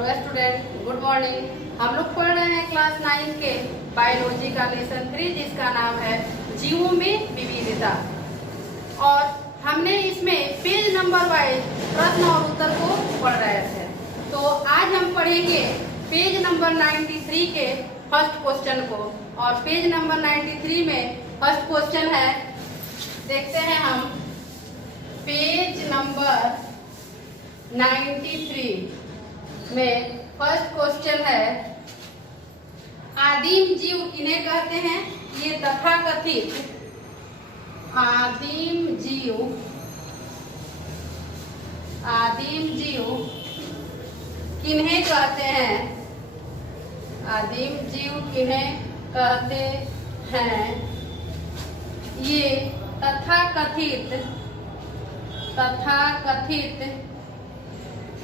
Hello student, good morning. हम लोग पढ़ रहे हैं क्लास 9 के बायोलॉजी का लेसन 3 जिसका नाम है जीवों में विविधता। और हमने इसमें पेज नंबर वाइज प्रश्न और उत्तर को पढ़ रहे थे। तो आज हम पढ़ेंगे पेज नंबर 93 के फर्स्ट क्वेश्चन को। और पेज नंबर 93 में फर्स्ट क्वेश्चन है, देखते हैं हम। पेज नंबर 93 में फर्स्ट क्वेश्चन है, आदिम जीव किन्हें कहते हैं? ये तथाकथित आदिम जीव किन्हें कहते हैं? आदिम जीव किन्हें कहते हैं?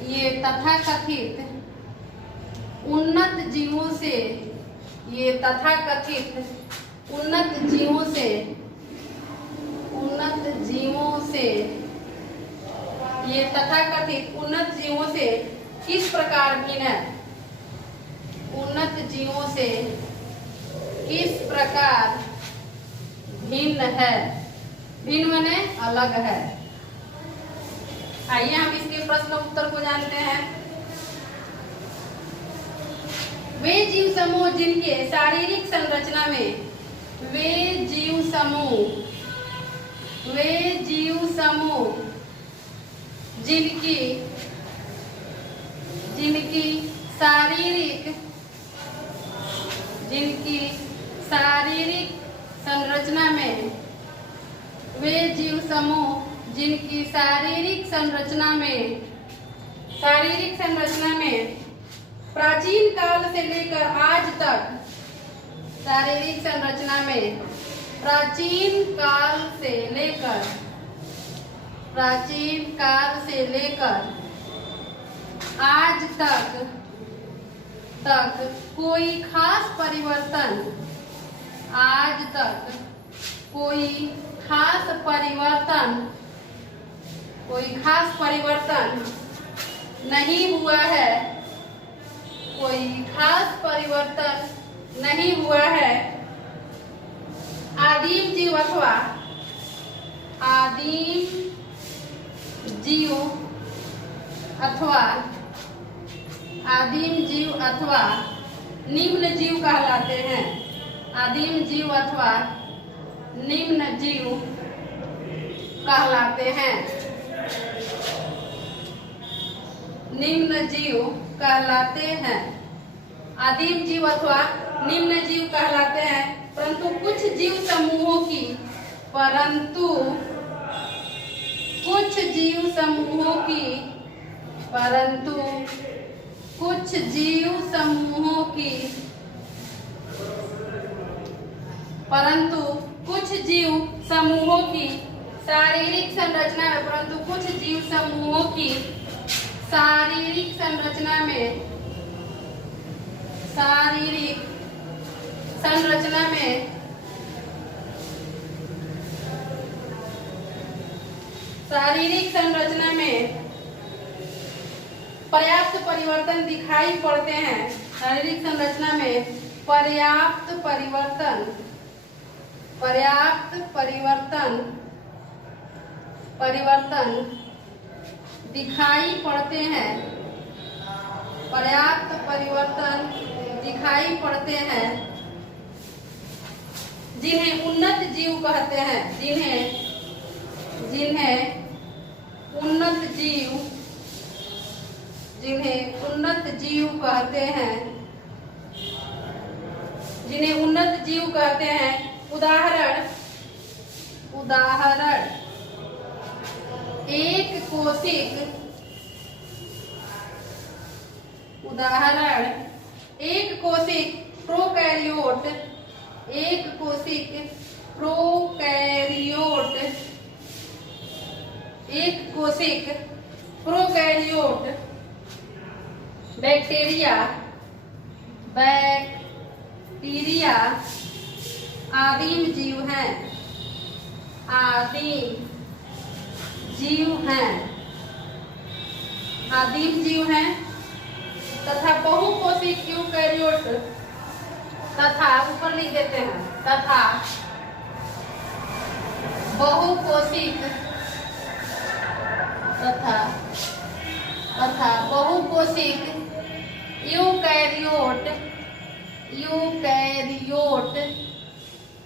ये तथाकथित उन्नत जीवों से, ये तथाकथित उन्नत जीवों से ये तथाकथित उन्नत जीवों से किस प्रकार भिन्न है? उन्नत जीवों से किस प्रकार भिन्न है? भिन्न माने अलग है। आइए हम इसके प्रश्न उत्तर को जानते हैं। वे जीव समूह जिनके शारीरिक संरचना में जिनकी शारीरिक संरचना में प्राचीन काल से लेकर आज तक, प्राचीन काल से लेकर आज तक कोई खास परिवर्तन नहीं हुआ है। आदिम जीव अथवा निम्न जीव कहलाते हैं। आदिम जीव अथवा निम्न जीव कहलाते हैं। आदिम जीव अथवा निम्न जीव कहलाते हैं। परंतु कुछ जीव समूहों की शारीरिक संरचना में पर्याप्त परिवर्तन दिखाई पड़ते हैं। शारीरिक संरचना में पर्याप्त परिवर्तन दिखाई पड़ते हैं। जिन्हें उन्नत जीव कहते हैं। जिन्हें उन्नत जीव कहते हैं। उदाहरण एक कोशिक प्रोकैरियोट बैक्टीरिया आदिम जीव हैं। बहुकोशिक यूकैरियोट तथा, ऊपर लिख देते हैं, तथा बहुकोशिक यूकैरियोट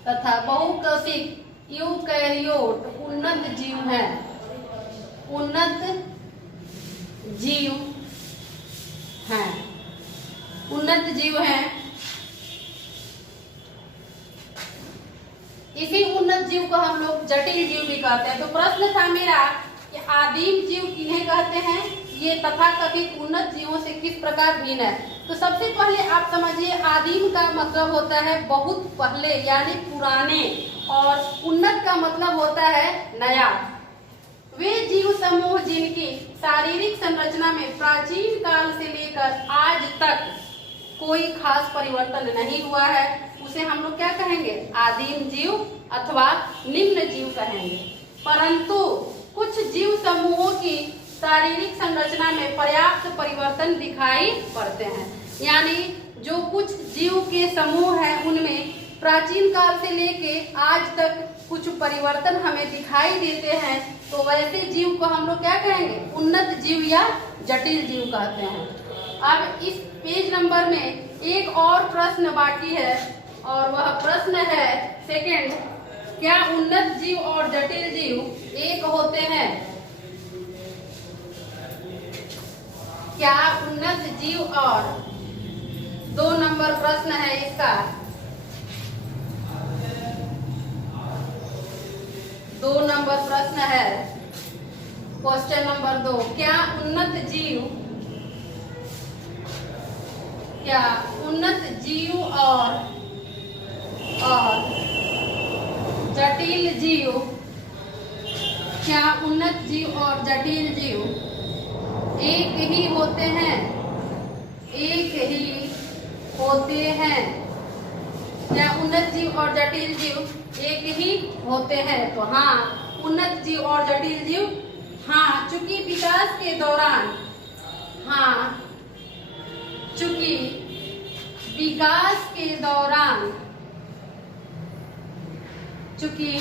तथा बहुकोशिक यूकैरियोट उन्नत जीव हैं, उन्नत जीव हैं। इसी उन्नत जीव को हम लोग जटिल जीव भी कहते हैं। तो प्रश्न था मेरा कि आदिम जीव किन्हें कहते हैं, ये तथाकथित उन्नत जीवों से किस प्रकार भिन्न है। तो सबसे पहले आप समझिए, आदिम का मतलब होता है बहुत पहले यानी पुराने, और उन्नत का मतलब होता है नया। वे जीव समूह जिनकी शारीरिक संरचना में प्राचीन काल से लेकर आज तक कोई खास परिवर्तन नहीं हुआ है, उसे हम लोग क्या कहेंगे, आदिम जीव अथवा निम्न जीव कहेंगे। परंतु कुछ जीव समूहों की शारीरिक संरचना में पर्याप्त परिवर्तन दिखाई पड़ते हैं, यानी जो कुछ जीव के समूह हैं उनमें प्राचीन काल से लेके आज तक कुछ परिवर्तन हमें दिखाई देते हैं, तो वैसे जीव को हम लोग क्या कहेंगे, उन्नत जीव या जटिल जीव कहते हैं। अब इस पेज नंबर में एक और प्रश्न बाकी है, और वह प्रश्न है सेकंड, क्या उन्नत जीव और जटिल जीव एक होते हैं? क्या उन्नत जीव और 2 नंबर प्रश्न है इसका, 2 नंबर प्रश्न है, क्वेश्चन नंबर 2, क्या उन्नत जीव जटिल जीव, क्या उन्नत जीव और जटिल जीव एक ही होते हैं? एक ही होते हैं। क्या उन्नत जीव और जटिल जीव एक ही होते हैं? तो हाँ, उन्नत जीव और जटिल जीव, हाँ, चूंकि विकास के दौरान, चूंकि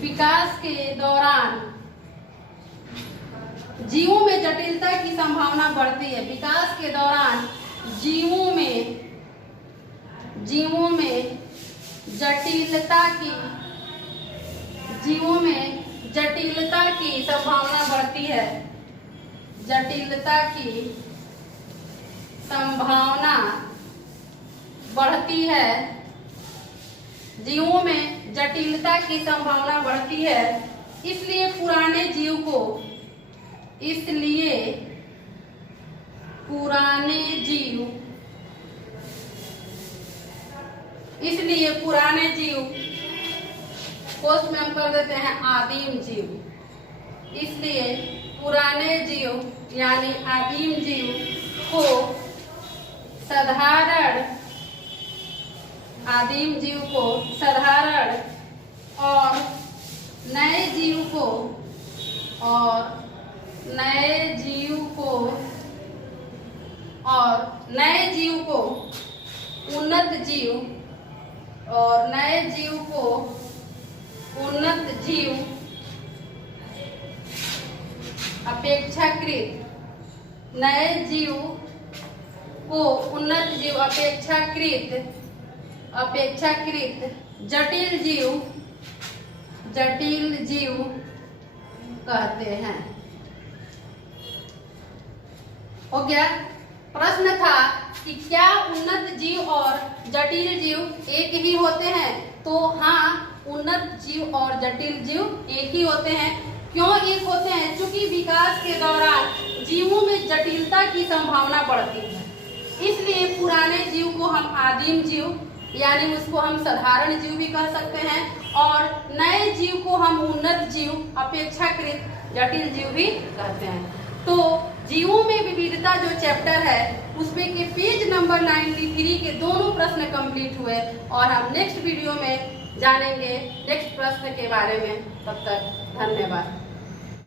विकास के दौरान जीवों में जटिलता की संभावना बढ़ती है। विकास के दौरान जीवों में जटिलता की संभावना बढ़ती है। जटिलता की संभावना बढ़ती है, जीवों में जटिलता की संभावना बढ़ती है, इसलिए पुराने जीव को, पोस्ट में हम कर देते हैं आदिम जीव। इसलिए पुराने जीव यानी आदिम जीव को साधारण और नए जीव को उन्नत जीव अपेक्षाकृत जटिल जीव कहते हैं। हो गया। प्रश्न था कि क्या उन्नत जीव और जटिल जीव एक ही होते हैं? तो हाँ, उन्नत जीव और जटिल जीव एक ही होते हैं। क्यों एक होते हैं? क्योंकि विकास के दौरान जीवों में जटिलता की संभावना बढ़ती है, इसलिए पुराने जीव को हम आदिम जीव यानी उसको हम साधारण जीव भी कह सकते हैं, और नए जीव को हम उन्नत जीव अपेक्षाकृत जटिल जीव भी कहते हैं। तो जीवों में विविधता जो चैप्टर है उसमें के पेज नंबर 93 के दोनों प्रश्न कंप्लीट हुए, और हम नेक्स्ट वीडियो में जानेंगे नेक्स्ट प्रश्न के बारे में। तब तक धन्यवाद।